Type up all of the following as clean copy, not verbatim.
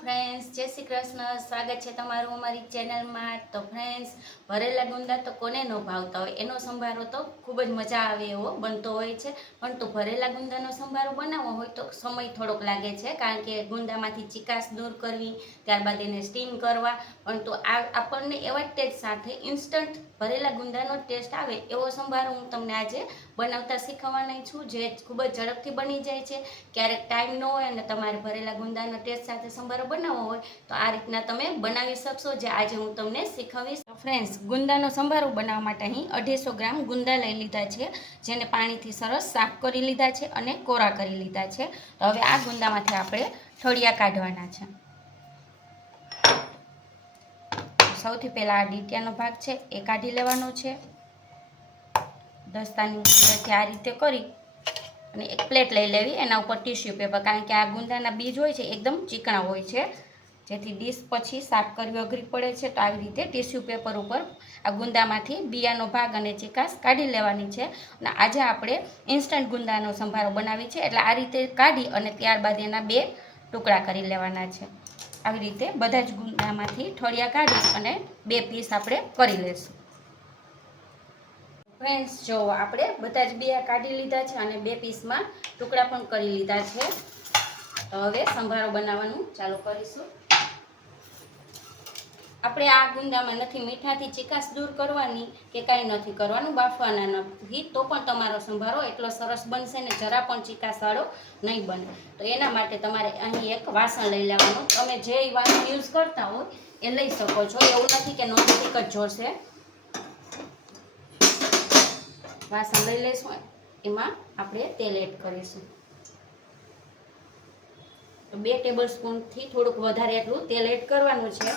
Friends, જય શ્રી કૃષ્ણ. સ્વાગત છે તમારું અમારી ચેનલમાં. તો ફ્રેન્ડ્સ, ભરેલા ગુંદા તો કોને ન ભાવતા હોય. એનો સંભારો તો ખૂબ જ મજા આવે એવો બનતો હોય છે. પણ તો ભરેલા ગુંદાનો સંભારો બનાવવો હોય તો સમય થોડોક લાગે છે, કારણ કે ગુંદામાંથી ચીકાશ દૂર કરવી, ત્યારબાદ એને સ્ટીમ કરવા. પણ તો આ આપણને એવા ટેસ્ટ સાથે ઇન્સ્ટન્ટ ભરેલા ગુંદાનો ટેસ્ટ આવે એવો સંભારો હું તમને આજે બનાવતા શીખવવાની છું, જે ખૂબ જ ઝડપથી બની જાય છે. ક્યારેક ટાઈમ ન હોય અને તમારે ભરેલા ગુંદાનો ટેસ્ટ સાથે સંભારો બનાવવો હોય તો આ રીતના તમે બનાવી શકશો, જે આજે હું તમને શીખવીશ. ફ્રેન્ડ્સ, ગુંદાનો સંભારો બનાવવા માટે અહીં 250 ગ્રામ ગુંદા લઈ લીધા છે, જેને પાણીથી સરસ સાફ કરી લીધા છે અને કોરા કરી લીધા છે. તો હવે આ ગુંદામાંથી આપણે ઠળિયા કાઢવાના છે. સૌથી પહેલાં આ ડીટિયાનો ભાગ છે એ કાઢી લેવાનો છે. દસ્તાની મદદથી આ રીતે કરી અને એક પ્લેટ લઈ લેવી, એના ઉપર ટીશ્યુ પેપર, કારણ કે આ ગુંદાના બીજ હોય છે એકદમ ચીકણા હોય છે, જેથી ડીશ પછી સાફ કરવી અઘરી પડે છે. તો આવી રીતે ટીશ્યુ પેપર ઉપર આ ગુંદામાંથી બિયાનો ભાગ અને ચીકાશ કાઢી લેવાની છે. અને આજે આપણે ઇન્સ્ટન્ટ ગુંદાનો સંભારો બનાવી છે, એટલે આ રીતે કાઢી અને ત્યારબાદ એના 2 ટુકડા કરી લેવાના છે. આવી રીતે બધા જ ગુંદામાંથી ઠળિયા કાઢી અને 2 પીસ આપણે કરી લઈશું. ફ્રેન્ડ્સ, જો આપણે બધા જ બિયા કાઢી લીધા છે અને 2 પીસમાં ટુકડા પણ કરી લીધા છે. તો હવે સંભારો બનાવવાનું ચાલુ કરીશું. આપણે આ ગુંદામાં નથી મીઠાથી ચીકાશ દૂર કરવાની કે કાંઈ નથી કરવાનું, બાફવાના નથી, તો પણ તમારો સંભારો એટલો સરસ બનશે ને જરા પણ ચીકાશવાળો નહીં બને. તો એના માટે તમારે અહીં એક વાસણ લઈ લેવાનું. તમે જે વાસણ યુઝ કરતા હોય એ લઈ શકો છો, એવું નથી કે નોનસ્ટિક જ જોશે. વાસણ લઈ લઈશું, એમાં આપણે તેલ એડ કરીશું. તો 2 ટેબલ સ્પૂનથી થોડુંક વધારે એટલું તેલ એડ કરવાનું છે,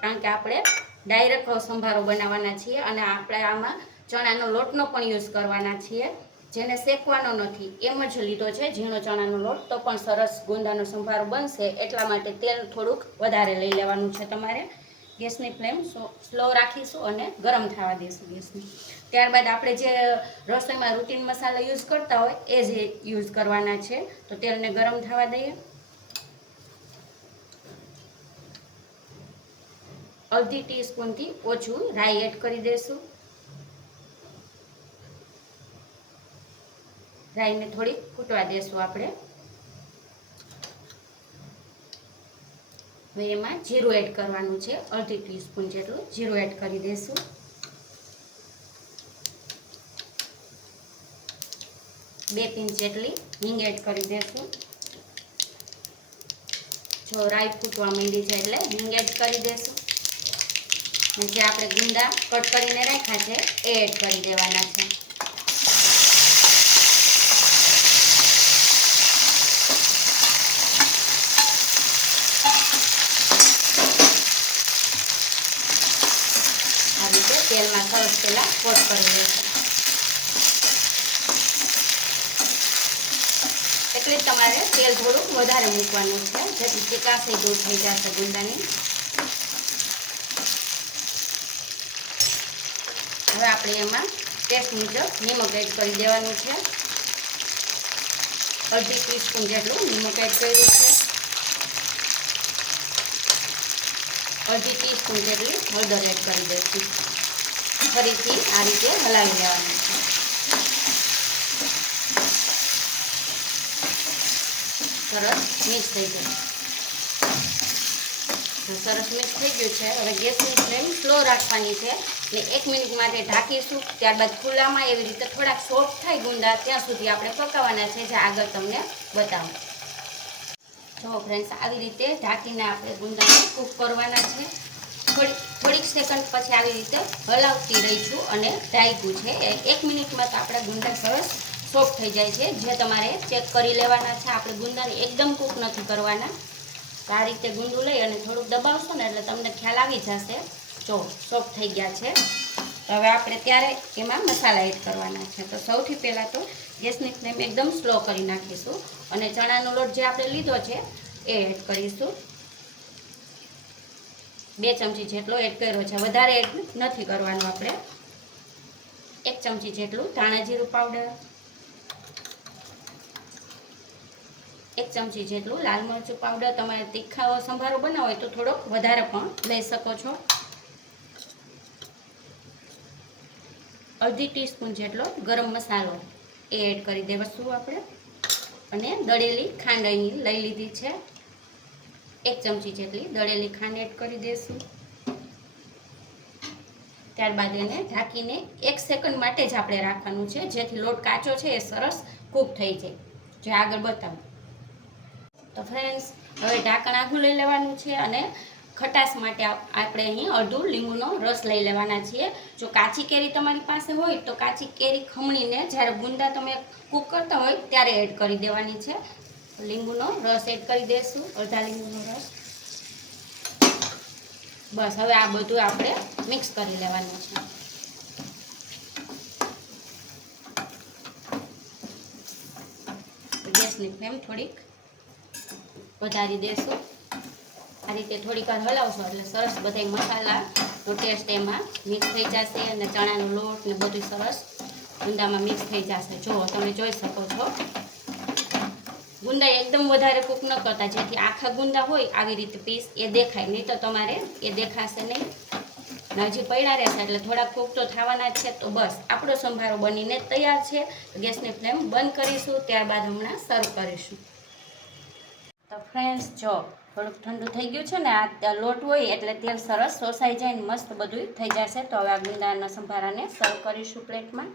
કારણ કે આપણે ડાયરેક્ટ સંભારો બનાવવાના છીએ અને આપણે આમાં ચણાનો લોટનો પણ યુઝ કરવાના છીએ, જેને શેકવાનો નથી, એમ જ લીધો છે ઝીણો ચણાનો લોટ, તો પણ સરસ ગુંદાનો સંભારો બનશે. એટલા માટે તેલ થોડુંક વધારે લઈ લેવાનું છે તમારે. ગેસની ફ્લેમ સ્લો રાખીશું અને ગરમ થવા દઈશું ગેસની. ત્યારબાદ આપણે જે રસોઈમાં રૂટીન મસાલા યુઝ કરતા હોય એ જ યુઝ કરવાના છે. તો તેલને ગરમ થવા દઈએ. અડધી ટીસ્પૂનથી ઓછું રાઈ એડ કરી દઈશું. રાઈને થોડી ફૂટવા દઈશું આપણે. હવે એમાં જીરું એડ કરવાનું છે, અડધી ટીસ્પૂન જેટલું જીરું એડ કરી દઈશું. બે પિંચ જેટલી હિંગ એડ કરી દઈશું. જો રાઈ ફૂટવા માંડી છે એટલે હિંગ એડ કરી દઈશું. અને જે આપણે ગુંદા કટ કરીને રાખ્યા છે એ એડ કરી દેવાના છે. આ રીતે તેલમાં સરસ પહેલાં કોટ કરી દઈશું. એટલે તમારે તેલ થોડુંક વધારે મૂકવાનું છે, જેથી ચીકાશ દૂર થઈ જશે ગુંદાની. હવે આપણે એમાં ટેસ્ટ મુજબ નિમક એડ કરી દેવાનું છે. અડધી ટીસ્પૂન જેટલું નિમક એડ કર્યું છે. અડધી ટીસ્પૂન જેટલી હળદર એડ કરી દઈશું. ફરીથી આ રીતે હલાવી લેવાનું છે. સરસ મિક્સ થઈ ગયું. સરસ મિક્સ થઈ ગયું છે. હવે ગેસની ફ્લેમ સ્લો રાખવાની છે ને 1 મિનિટ માટે ઢાંકીશું. ત્યારબાદ ખુલ્લામાં એવી રીતે થોડાક સોફ્ટ થાય ગુંદા ત્યાં સુધી આપણે પકાવવાના છે, જે આગળ તમને બતાવું. જો ફ્રેન્ડ્સ, આવી રીતે ઢાંકીને આપણે ગુંદાને કૂક કરવાના છે. થોડીક સેકન્ડ પછી આવી રીતે હલાવતી રહીશું અને ઢાંક્યું છે. 1 મિનિટમાં તો આપણા ગુંદા સરસ સોફ્ટ થઈ જાય છે, જે તમારે ચેક કરી લેવાના છે. આપણે ગુંદાને એકદમ કૂક નથી કરવાના. તો આ રીતે ગુંદું લઈ અને થોડુંક દબાવશો ને એટલે તમને ખ્યાલ આવી જશે. જો સોફ્ટ થઈ ગયા છે. તો હવે આપણે ત્યારે એમાં મસાલા એડ કરવાના છે. તો સૌથી પહેલાં તો ગેસની ફ્લેમ એકદમ સ્લો કરી નાખીશું અને ચણાનો લોટ જે આપણે લીધો છે એ એડ કરીશું. 2 ચમચી જેટલો એડ કર્યો છે, વધારે એડ નથી કરવાનું આપણે. 1 ચમચી જેટલું ધાણા જીરું પાવડર, 1 ચમચી જેટલું લાલ મરચું પાવડર. તમારે તીખો સંભારો બનાવો હોય તો થોડોક વધારે પણ લઈ શકો છો. અડધી ટીસ્પૂન જેટલો ગરમ મસાલો એ એડ કરી દેવાશું આપણે. અને દળેલી ખાંડ અહીં લઈ લીધી છે, 1 ચમચી જેટલી દળેલી ખાંડ એડ કરી દઈશું. ત્યારબાદ એને ઢાંકીને 1 સેકન્ડ માટે જ આપણે રાખવાનું છે, જેથી લોટ કાચો છે એ સરસ કૂક થઈ જાય. જે આગળ બતાવું. તો ફ્રેન્ડ્સ, હવે ઢાંકણ આઘું લઈ લેવાનું છે અને ખટાશ માટે આપણે અહીં અડધું લીંબુનો રસ લઈ લેવાના છીએ. જો કાચી કેરી તમારી પાસે હોય તો કાચી કેરી ખમણીને જ્યારે ગુંદા તમે કૂક કરતા હોય ત્યારે એડ કરી દેવાની છે. લીંબુનો રસ એડ કરી દઈશું, અડધા લીંબુનો રસ. બસ હવે આ બધું આપણે મિક્સ કરી લેવાનું છે. ગેસની ફ્લેમ થોડીક વધારી દેશું. આ રીતે થોડીક વાર હલાવશો એટલે સરસ બધા મસાલાનો ટેસ્ટ એમાં મિક્સ થઈ જશે અને ચણાનો લોટ ને બધું સરસ ગુંદામાં મિક્સ થઈ જશે. જો તમે જોઈ શકો છો, ગુંદા એકદમ વધારે કૂક ન કરતા, જેથી આખા ગુંદા હોય આવી રીતે પીસ એ દેખાય, નહીં તો તમારે એ દેખાશે નહીં. હજી પડ્યા રહેશે એટલે થોડા કૂક તો થવાના જ છે. તો બસ આપણો સંભારો બનીને તૈયાર છે. ગેસની ફ્લેમ બંધ કરીશું, ત્યારબાદ હમણાં સર્વ કરીશું. તો ફ્રેન્ડ્સ, જો થોડુંક ઠંડુ થઈ ગયું છે ને, આ લોટ હોય એટલે તેલ સરસ શોષાઈ જાય ને મસ્ત બધું થઈ જશે. તો હવે આ ગુંદાના સંભારાને સર્વ કરીશું પ્લેટમાં.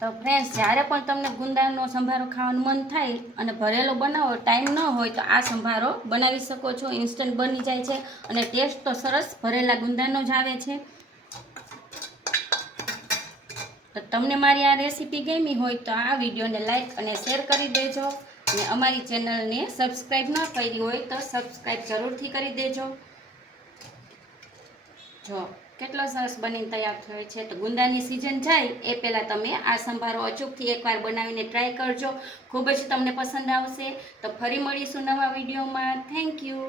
તો ફ્રેન્ડ્સ, જ્યારે પણ તમને ગુંદાનો સંભારો ખાવાનું મન થાય અને ભરેલો બનાવો, ટાઈમ ન હોય, તો આ સંભારો બનાવી શકો છો. ઇન્સ્ટન્ટ બની જાય છે અને ટેસ્ટ તો સરસ ભરેલા ગુંદાનો જ આવે છે. તો તમને મારી આ રેસીપી ગમી હોય તો આ વિડીયોને લાઈક અને શેર કરી દેજો. અને અમારી ચેનલને સબસ્ક્રાઈબ ન કરી હોય તો સબસ્ક્રાઈબ જરૂરથી કરી દેજો. જો કેટલો સરસ બનીને તૈયાર થયો છે. તો ગુંદાની સિઝન જાય એ પહેલાં તમે આ સંભારો અચૂકથી એકવાર બનાવીને ટ્રાય કરજો. ખૂબ જ તમને પસંદ આવશે. તો ફરી મળીશું નવા વિડીયોમાં. Thank you.